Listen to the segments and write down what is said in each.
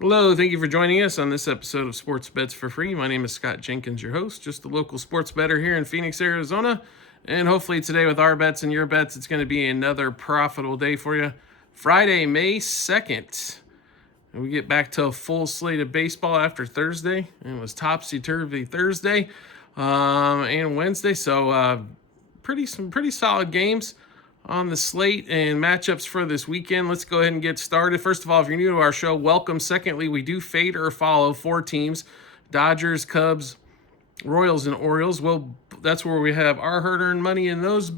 Hello, thank you for joining us on this episode of Sports Bets for Free. My name is Scott Jenkins, your host, just a local sports bettor here in Phoenix, Arizona. And hopefully today with our bets and your bets, it's going to be another profitable day for you. Friday, May 2nd. And we get back to a full slate of baseball after Thursday. It was topsy-turvy Thursday and Wednesday. So some pretty solid games on the slate and matchups for this weekend. Let's go ahead and get started. First of all, if you're new to our show, welcome. Secondly, we do fade or follow four teams: Dodgers, Cubs, Royals, and Orioles. Well, that's where we have our hard-earned money in those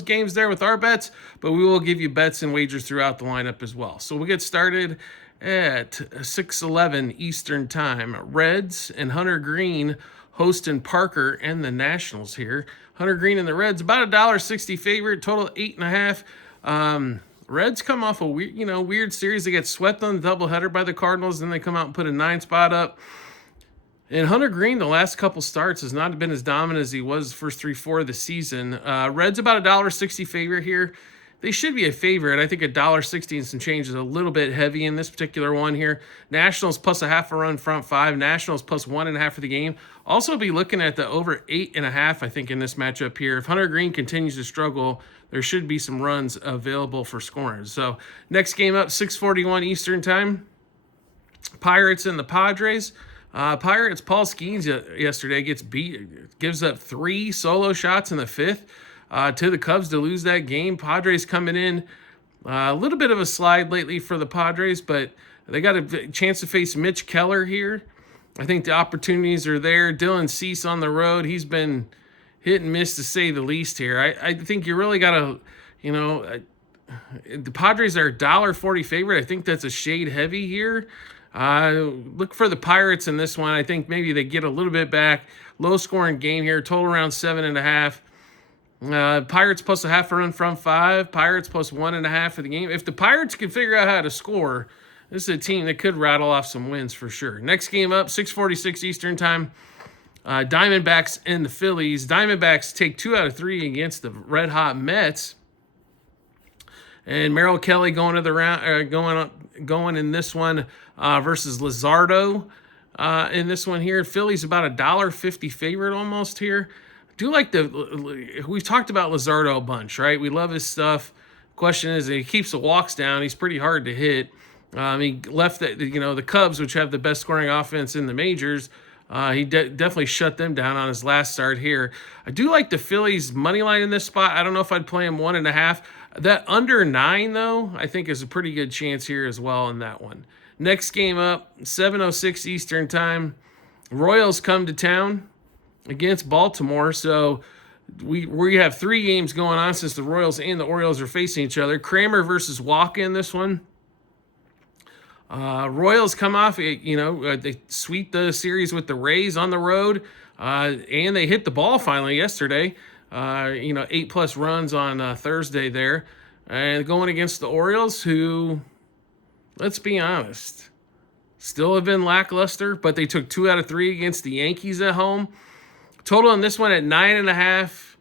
games there with our bets, but we will give you bets and wagers throughout the lineup as well. So we'll get started at 6:11 Eastern Time. Reds and Hunter Green hosting Parker and the Nationals here. Hunter Green and the Reds, about $1.60 favorite, total 8.5. Reds come off a weird series. They get swept on the doubleheader by the Cardinals, then they come out and put a 9 spot up. And Hunter Green, the last couple starts, has not been as dominant as he was the first 3-4 of the season. Reds about $1.60 favorite here. They should be a favorite. I think $1.60 and some change is a little bit heavy in this particular one here. Nationals plus a half a run front 5. Nationals plus 1.5 for the game. Also be looking at the over 8.5, I think, in this matchup here. If Hunter Green continues to struggle, there should be some runs available for scoring. So next game up, 6:41 Eastern Time. Pirates and the Padres. Pirates, Paul Skeens yesterday gives up 3 solo shots in the 5th. To the Cubs to lose that game. Padres coming in a little bit of a slide lately for the Padres, but they got a chance to face Mitch Keller here. I think the opportunities are there. Dylan Cease on the road. He's been hit and miss to say the least here. I think you really got to, the Padres are $1.40 favorite. I think that's a shade heavy here. Look for the Pirates in this one. I think maybe they get a little bit back. Low scoring game here. Total around 7.5. Pirates plus a half a run from 5. Pirates plus 1.5 for the game. If the Pirates can figure out how to score, this is a team that could rattle off some wins for sure. Next game up, 6:46 Eastern Time. Diamondbacks and the Phillies. Diamondbacks take 2 out of 3 against the Red Hot Mets. And Merrill Kelly going to the round, going in this one versus Luzardo in this one here. Phillies about $1.50 favorite almost here. We've talked about Luzardo a bunch, right? We love his stuff. Question is, he keeps the walks down. He's pretty hard to hit. He left the Cubs, which have the best scoring offense in the majors. He definitely shut them down on his last start here. I do like the Phillies money line in this spot. I don't know if I'd play him 1.5. That under 9 though, I think is a pretty good chance here as well in that one. Next game up, 7:06 Eastern Time. Royals come to town against Baltimore. So we have 3 games going on since the Royals and the Orioles are facing each other. Kramer versus Walker in this one. Royals come off, they sweep the series with the Rays on the road, and they hit the ball finally yesterday. 8+ runs on Thursday there. And going against the Orioles, who, let's be honest, still have been lackluster, but they took 2 out of 3 against the Yankees at home. Total in this one at 9.5.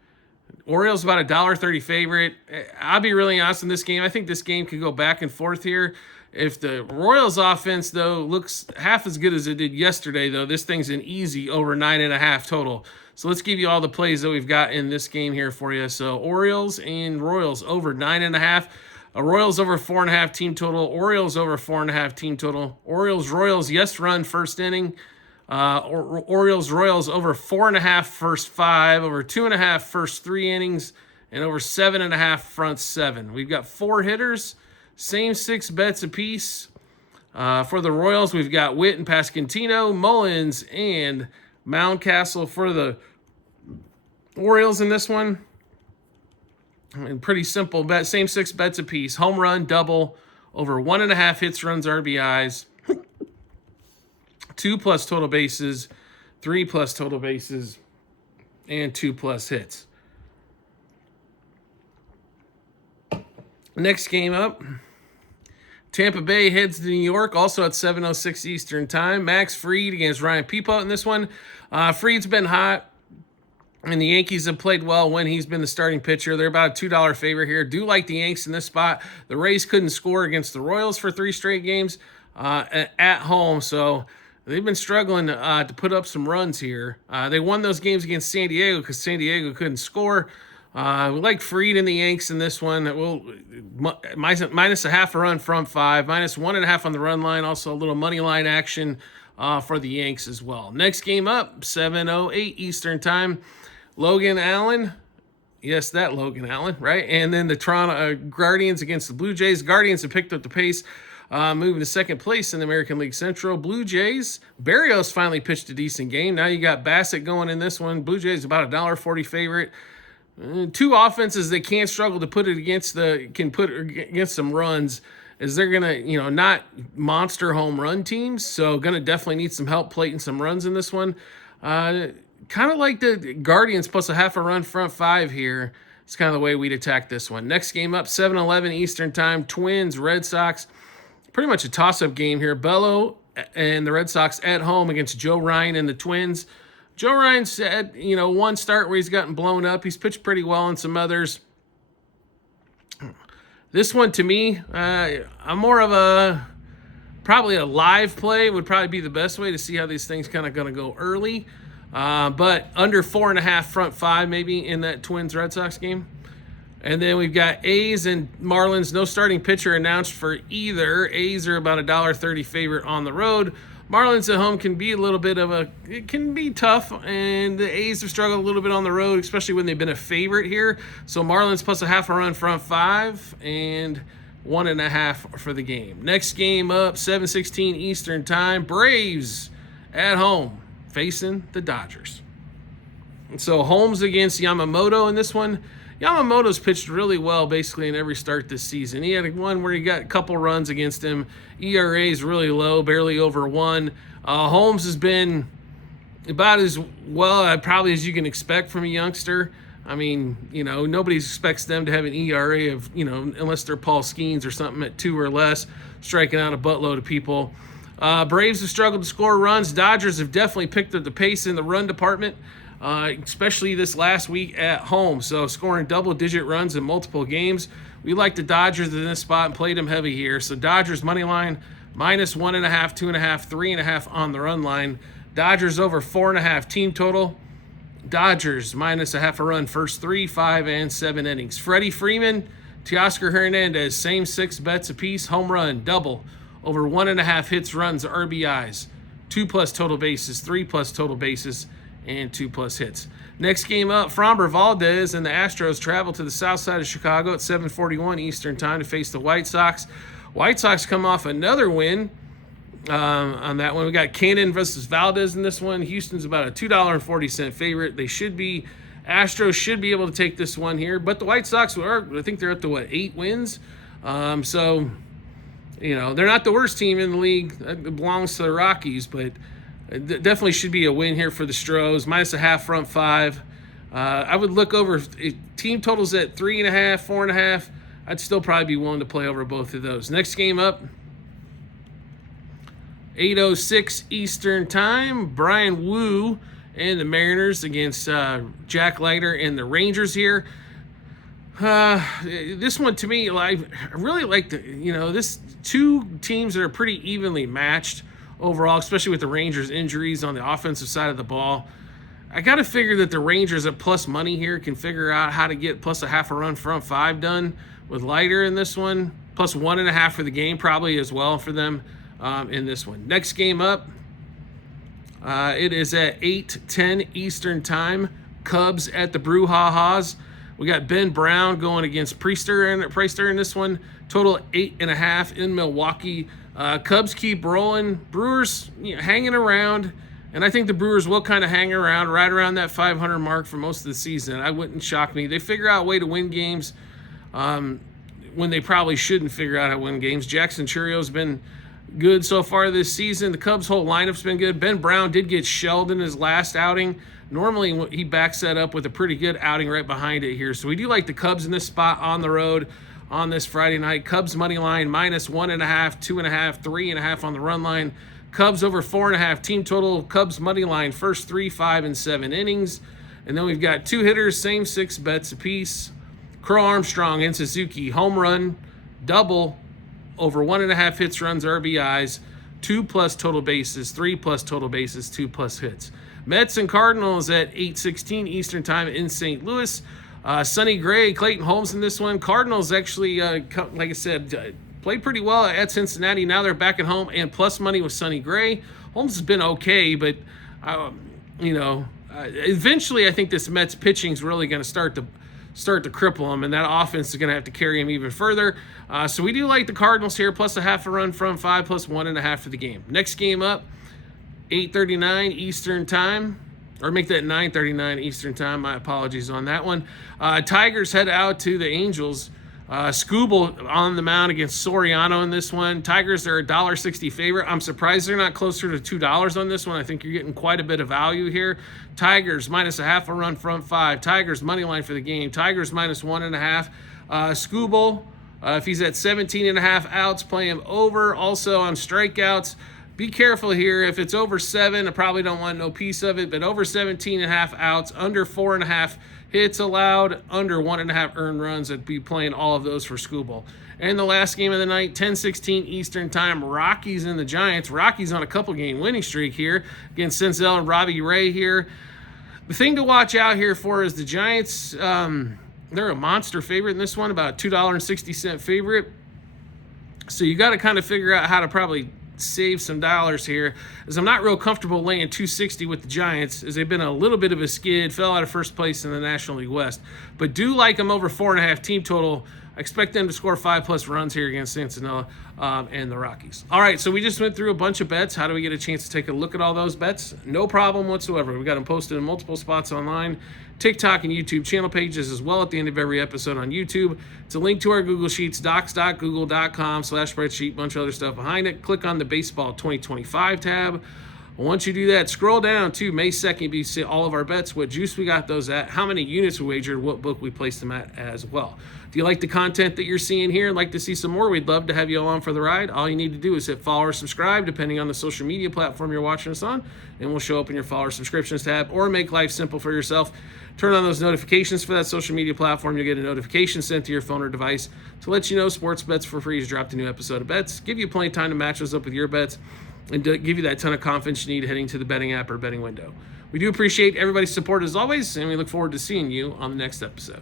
Orioles about $1.30 favorite. I'll be really honest in this game. I think this game could go back and forth here. If the Royals offense, though, looks half as good as it did yesterday, though, this thing's an easy over 9.5 total. So let's give you all the plays that we've got in this game here for you. So Orioles and Royals over 9.5. Royals over 4.5 team total. Orioles over 4.5 team total. Royals, yes run first inning. Orioles over 4.5 first 5, over 2.5 first 3 innings, and over 7.5 front 7. We've got 4 hitters, same 6 bets apiece. For the Royals, we've got Witt and Pasquantino, Mullins, and Mountcastle. For the Orioles in this one, pretty simple bet, same 6 bets apiece. Home run, double, over 1.5 hits, runs, RBIs. 2+ total bases, 3+ total bases, and 2+ hits. Next game up, Tampa Bay heads to New York, also at 7:06 Eastern Time. Max Fried against Ryan Peepo in this one. Fried's been hot. And the Yankees have played well when he's been the starting pitcher. They're about a $2 favorite here. Do like the Yanks in this spot. The Rays couldn't score against the Royals for 3 straight games. at home. So they've been struggling to put up some runs here. They won those games against San Diego because San Diego couldn't score. We like Fried and the Yanks in this one. We'll minus a half a run from 5, minus 1.5 on the run line. Also a little money line action for the Yanks as well. Next game up, 7:08 Eastern time. Logan Allen. Yes, that Logan Allen, right? And then the Toronto Guardians against the Blue Jays. Guardians have picked up the pace, moving to second place in the American League Central. Blue Jays, Barrios finally pitched a decent game. Now you got Bassett going in this one. Blue Jays about a $1.40 favorite. Two offenses they can't struggle to put against some runs, as they're gonna not monster home run teams, so gonna definitely need some help plating some runs in this one. Kind of like the Guardians plus a half a run front 5 here. It's kind of the way we'd attack this one. Next game up, 7:11 Eastern time. Twins, Red Sox. Pretty much a toss-up game here. Bello and the Red Sox at home against Joe Ryan and the Twins. Joe Ryan's had, one start where he's gotten blown up. He's pitched pretty well in some others. This one, to me, I'm more of probably a live play would probably be the best way to see how these things kind of going to go early. But under 4.5 front 5 maybe in that Twins-Red Sox game. And then we've got A's and Marlins. No starting pitcher announced for either. A's are about a $1.30 favorite on the road. Marlins at home can be it can be tough, and the A's have struggled a little bit on the road, especially when they've been a favorite here. So Marlins plus a half a run front 5 and 1.5 for the game. Next game up, 7:16 Eastern time. Braves at home facing the Dodgers. So Holmes against Yamamoto in this one. Yamamoto's pitched really well basically in every start this season. He had one where he got a couple runs against him. ERA is really low, barely over 1. Holmes has been about as well probably as you can expect from a youngster. I mean, nobody expects them to have an ERA of, unless they're Paul Skeens or something at 2 or less, striking out a buttload of people. Braves have struggled to score runs. Dodgers have definitely picked up the pace in the run department. Especially this last week at home. So scoring double-digit runs in multiple games. We like the Dodgers in this spot and played them heavy here. So Dodgers money line, minus 1.5, 2.5, 3.5 on the run line. Dodgers over 4.5 team total. Dodgers minus a half a run first 3, 5, and 7 innings. Freddie Freeman, Teoscar Hernandez, same 6 bets apiece. Home run, double, over 1.5 hits, runs, RBIs. 2+ total bases, 3+ total bases, and 2+ hits. Next game up, Framber Valdez and the Astros travel to the south side of Chicago at 7:41 Eastern time to face the White Sox. White Sox come off another win on that one. We got Cannon versus Valdez in this one. Houston's about a $2.40 favorite. Astros should be able to take this one here, but the White Sox I think they're up to 8 wins. So they're not the worst team in the league. It belongs to the Rockies, but definitely should be a win here for the Stros. Minus a half front 5. I would look over team totals at 3.5, 4.5. I'd still probably be willing to play over both of those. Next game up, 8:06 Eastern time. Brian Wu and the Mariners against Jack Leiter and the Rangers here. This one to me, I really like this 2 teams that are pretty evenly matched overall, especially with the Rangers' injuries on the offensive side of the ball. I got to figure that the Rangers at plus money here can figure out how to get plus a half a run front 5 done with Leiter in this one. Plus 1.5 for the game probably as well for them in this one. Next game up, it is at 8:10 Eastern time. Cubs at the Brouhahas. We got Ben Brown going against Priester in this one. Total 8.5 in Milwaukee. Cubs keep rolling. Brewers hanging around, and I think the Brewers will kind of hang around right around that 500 mark for most of the season. I wouldn't shock me. They figure out a way to win games when they probably shouldn't figure out how to win games. Jackson Churio's been good so far this season. The Cubs' whole lineup's been good. Ben Brown did get shelled in his last outing. Normally, he backs that up with a pretty good outing right behind it here. So we do like the Cubs in this spot on the road on this Friday night. Cubs money line minus 1.5, 2.5, 3.5 on the run line. Cubs over 4.5 team total. Cubs money line first 3, 5, and 7 innings. And then we've got 2 hitters, same 6 bets apiece. Crow Armstrong and Suzuki, home run, double, over 1.5 hits, runs, RBIs, 2+ total bases, 3+ total bases, 2+ hits. Mets and Cardinals at 8:16 Eastern Time in St. Louis. Sonny Gray, Clayton Holmes in this one. Cardinals actually, like I said, played pretty well at Cincinnati. Now they're back at home and plus money with Sonny Gray. Holmes has been okay, but eventually I think this Mets pitching is really going to start to cripple him, and that offense is going to have to carry him even further. So we do like the Cardinals here, plus a half a run from 5, plus 1.5 for the game. Next game up, 8:39 Eastern Time, or make that 9:39 Eastern Time. My apologies on that one. Tigers head out to the Angels. Skubal on the mound against Soriano in this one. Tigers are a $1.60 favorite. I'm surprised they're not closer to $2 on this one. I think you're getting quite a bit of value here. Tigers minus a half a run from 5. Tigers money line for the game. Tigers minus 1.5. Skubal, if he's at 17.5 outs, play him over. Also on strikeouts, be careful here. If it's over 7, I probably don't want no piece of it, but over 17.5 outs, under 4.5 hits allowed, under 1.5 earned runs, I'd be playing all of those for Skubal. And the last game of the night, 10:16 Eastern Time, Rockies and the Giants. Rockies on a couple-game winning streak here against Senzel and Robbie Ray here. The thing to watch out here for is the Giants. They're a monster favorite in this one, about $2.60 favorite. So you got to kind of figure out how to probably save some dollars here, as I'm not real comfortable laying 260 with the Giants, as they've been a little bit of a skid, fell out of first place in the National League West, but do like them over 4.5 team total. I expect them to score 5+ runs here against Cincinnati and the Rockies. All right, so we just went through a bunch of bets. How do we get a chance to take a look at all those bets? No problem whatsoever. We got them posted in multiple spots online, TikTok and YouTube channel pages, as well at the end of every episode on YouTube. It's a link to our Google Sheets, docs.google.com/spreadsheet, bunch of other stuff behind it. Click on the Baseball 2025 tab. Once you do that, scroll down to May 2nd, you see all of our bets, what juice we got those at, how many units we wagered, what book we placed them at as well. If you like the content that you're seeing here and like to see some more, we'd love to have you along for the ride. All you need to do is hit follow or subscribe, depending on the social media platform you're watching us on, and we'll show up in your follow or subscriptions tab, or make life simple for yourself. Turn on those notifications for that social media platform. You'll get a notification sent to your phone or device to let you know Sports Bets for Free has dropped a new episode of bets, give you plenty of time to match those up with your bets, and to give you that ton of confidence you need heading to the betting app or betting window. We do appreciate everybody's support as always, and we look forward to seeing you on the next episode.